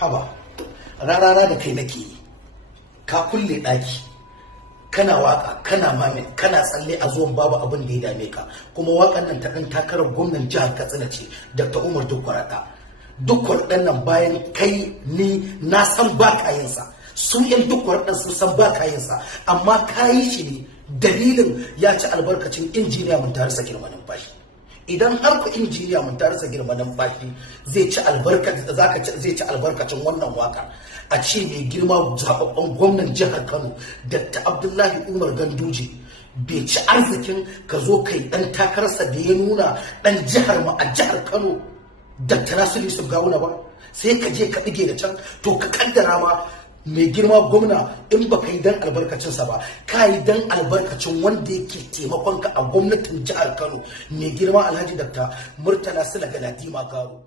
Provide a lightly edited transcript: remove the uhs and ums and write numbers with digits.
haba rarara da kai nake yi, ka kulle ɗaki kana waka kana mamin kana tsalle a zuwan babu abin da ya dame ka, kuma wakan nan ta ɗan takarar gwamnan jihar Katsina ce Dr. Umar Dukwarata. Dukwarɗan nan bayan kai ni na san ba kayinsa, su yan Dukwarɗan sun san ba kayinsa, amma kayi shi ne dalilin ya ci albarkacin injiniya mun tare sa girma numfashi. Idan har ku injiniya mun tare sa girma numfashi zai ci albarkacin wannan waka, a ce mai girma zababben gwamnan jihar Kano Dr. Abdullahi Umar Ganduje bai ci arzikin ka zo kai dan takararsa da ya nuna dan jihar mu a jihar Kano Dr. Nasiru Yusuf Gawuna ba, sai ka je ka dige da can. To ka kaddara ma mai girma gwamna in ba ka yi dan albarkacinsa ba, ka yi dan albarkacin wanda yake taimakon ka a gwamnatin jihar Kano, mai girma Alhaji Dr. Murtala Sula Galadima Garo.